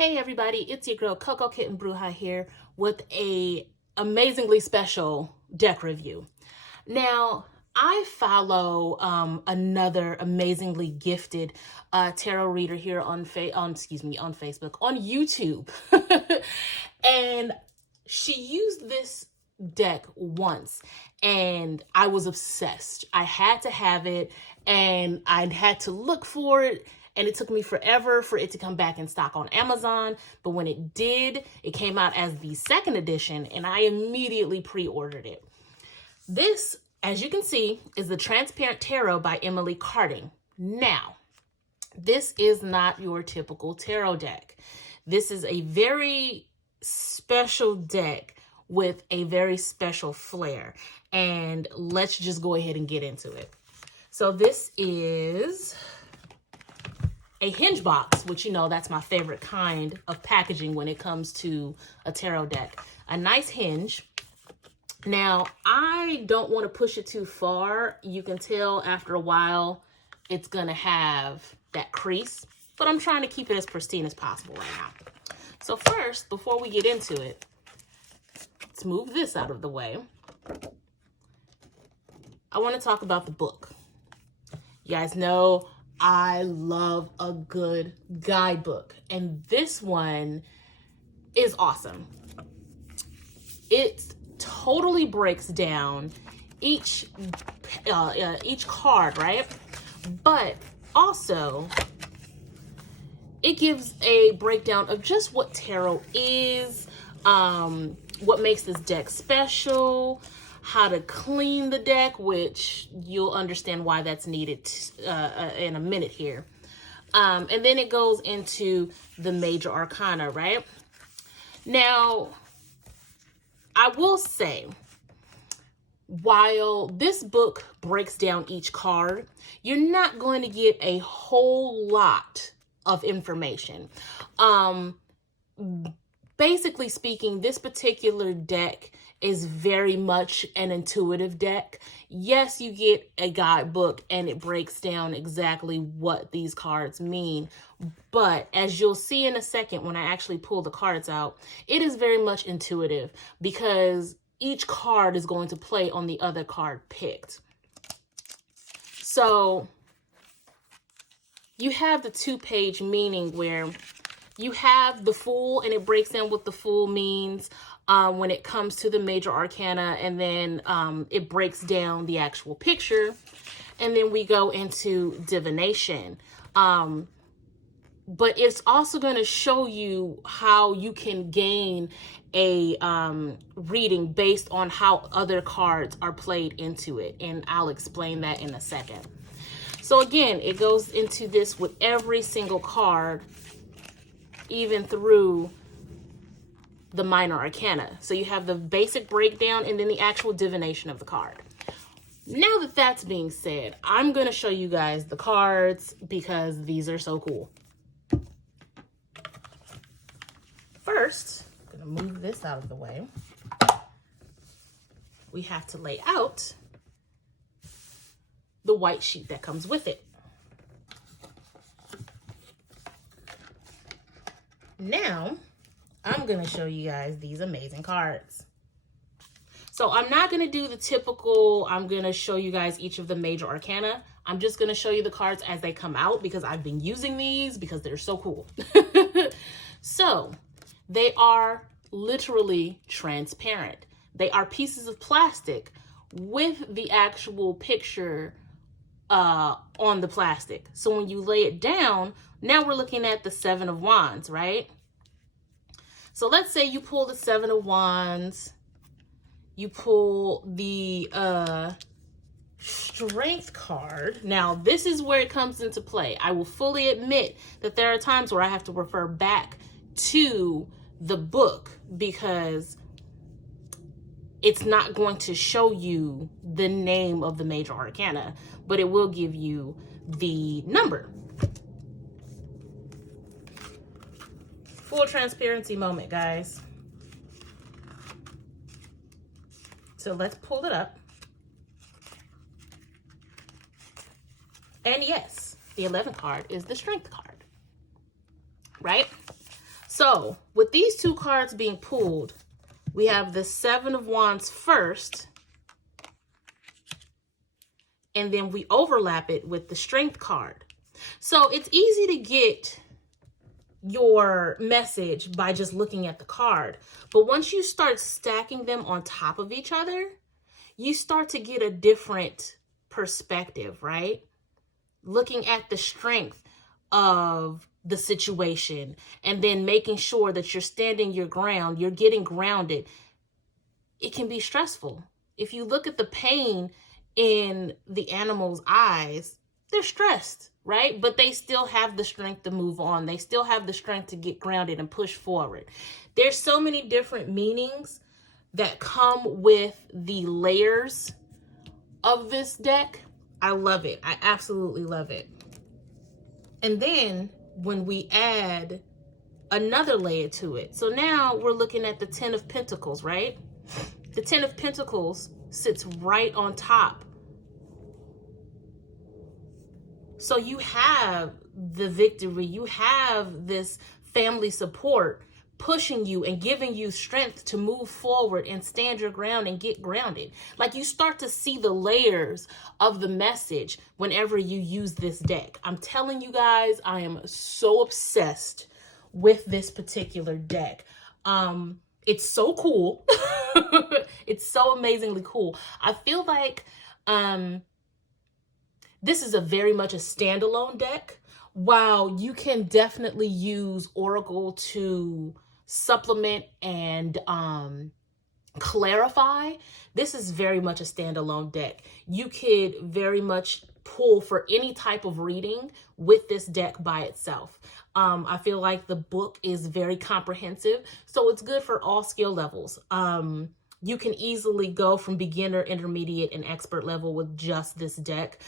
Hey everybody, it's your girl Coco Kitten Bruja here with a amazingly special deck review. Now, I follow another amazingly gifted tarot reader here on Facebook, on YouTube. And she used this deck once and I was obsessed. I had to have it and I had to look for it. And it took me forever for it to come back in stock on Amazon. But when it did, it came out as the second edition and I immediately pre-ordered it. This, as you can see, is the Transparent Tarot by Emily Carding. Now, this is not your typical tarot deck. This is a very special deck with a very special flair. And let's just go ahead and get into it. So this is a hinge box, which, you know, that's my favorite kind of packaging when it comes to a tarot deck. A nice hinge. Now, I don't want to push it too far. You can tell after a while it's going to have that crease, but I'm trying to keep it as pristine as possible right now. So first, before we get into it, let's move this out of the way. I want to talk about the book. You guys know I love a good guidebook, and this one is awesome. It totally breaks down each card, right? But also it gives a breakdown of just what tarot is, what makes this deck special, how to clean the deck, which you'll understand why that's needed in a minute here. And then it goes into the major arcana, right? Now, I will say, while this book breaks down each card, you're not going to get a whole lot of information. Basically speaking, this particular deck is very much an intuitive deck. Yes, you get a guidebook and it breaks down exactly what these cards mean. But as you'll see in a second when I actually pull the cards out, it is very much intuitive because each card is going to play on the other card picked. So you have the 2-page meaning where you have the Fool, and it breaks down what the Fool means when it comes to the major arcana, and then it breaks down the actual picture, and then we go into divination. But it's also going to show you how you can gain a reading based on how other cards are played into it, and I'll explain that in a second. So again, it goes into this with every single card, even through the minor arcana. So you have the basic breakdown and then the actual divination of the card. Now that that's being said, I'm going to show you guys the cards because these are so cool. First, I'm going to move this out of the way. We have to lay out the white sheet that comes with it. Now, I'm going to show you guys these amazing cards. So I'm not going to do the typical, I'm going to show you guys each of the major arcana. I'm just going to show you the cards as they come out because I've been using these because they're so cool. So they are literally transparent. They are pieces of plastic with the actual picture on the plastic. So when you lay it down, now we're looking at the 7 of Wands, right? So let's say you pull the 7 of Wands, you pull the Strength card. Now, this is where it comes into play. I will fully admit that there are times where I have to refer back to the book because it's not going to show you the name of the major arcana, but it will give you the number. Full transparency moment, guys. So let's pull it up. And yes, the 11th card is the Strength card, right? So with these two cards being pulled, we have the Seven of Wands first, and then we overlap it with the Strength card. So it's easy to get your message by just looking at the card. But once you start stacking them on top of each other, you start to get a different perspective, right? Looking at the strength of the situation and then making sure that you're standing your ground, you're getting grounded. It can be stressful. If you look at the pain in the animal's eyes, they're stressed, right? But they still have the strength to move on. They still have the strength to get grounded and push forward. There's so many different meanings that come with the layers of this deck. I love it. I absolutely love it. And then when we add another layer to it, so now we're looking at the Ten of Pentacles, right? The Ten of Pentacles sits right on top. So you have the victory, you have this family support pushing you and giving you strength to move forward and stand your ground and get grounded. Like, you start to see the layers of the message whenever you use this deck. I'm telling you guys, I am so obsessed with this particular deck. It's so cool. It's so amazingly cool. I feel like this is a very much a standalone deck. While you can definitely use Oracle to supplement and clarify, this is very much a standalone deck. You could very much pull for any type of reading with this deck by itself. I feel like the book is very comprehensive, so it's good for all skill levels. You can easily go from beginner, intermediate, and expert level with just this deck,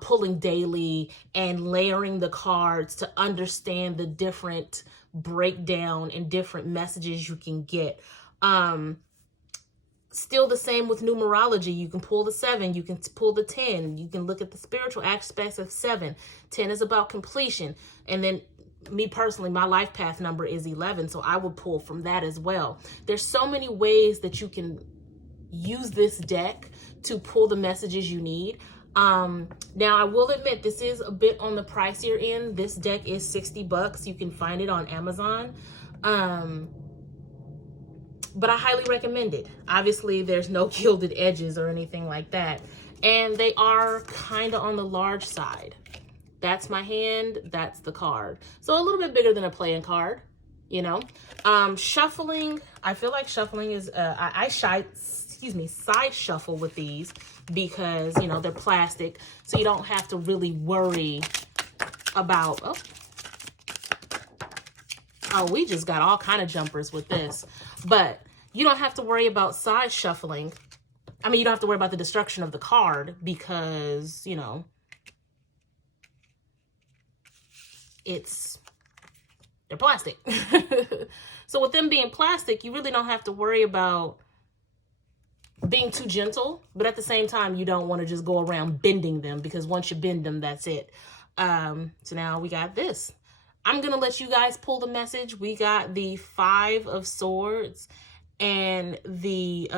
pulling daily and layering the cards to understand the different breakdown and different messages you can get. Still the same with numerology. You can pull the 7, you can pull the 10, you can look at the spiritual aspects of 7. 10 is about completion. And then me personally, my life path number is 11, so I would pull from that as well. There's so many ways that you can use this deck to pull the messages you need. Now I will admit this is a bit on the pricier end. This deck is $60. You can find it on Amazon. But I highly recommend it. Obviously, there's no gilded edges or anything like that. And they are kind of on the large side. That's my hand, that's the card. So a little bit bigger than a playing card, you know. Shuffling, I feel like shuffling is, I side shuffle with these because, you know, they're plastic. So you don't have to really worry about, oh, we just got all kind of jumpers with this. But you don't have to worry about side shuffling. I mean, you don't have to worry about the destruction of the card because, you know, they're plastic. So with them being plastic, you really don't have to worry about being too gentle, but at the same time, you don't want to just go around bending them because once you bend them, that's it. So now we got this. I'm going to let you guys pull the message. We got the 5 of Swords and the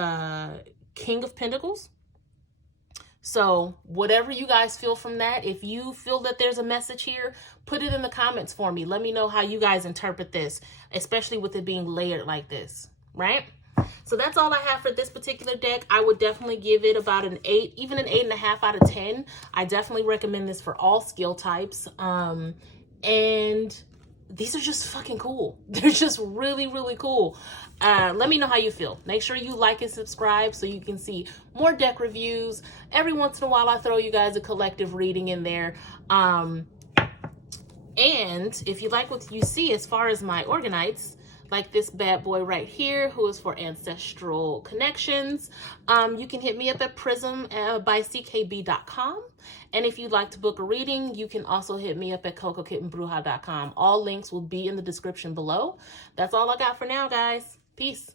King of Pentacles. So whatever you guys feel from that, if you feel that there's a message here, put it in the comments for me. Let me know how you guys interpret this, especially with it being layered like this, right? So that's all I have for this particular deck. I would definitely give it about an 8, even an 8.5 out of 10. I definitely recommend this for all skill types. And these are just fucking cool. They're just really, really cool. Let me know how you feel. Make sure you like and subscribe so you can see more deck reviews. Every once in a while, I throw you guys a collective reading in there. And if you like what you see as far as my organites, like this bad boy right here, who is for ancestral connections, you can hit me up at prism by ckb.com. And if you'd like to book a reading, you can also hit me up at cocokittenbruja.com. All links will be in the description below. That's all I got for now, guys. Peace.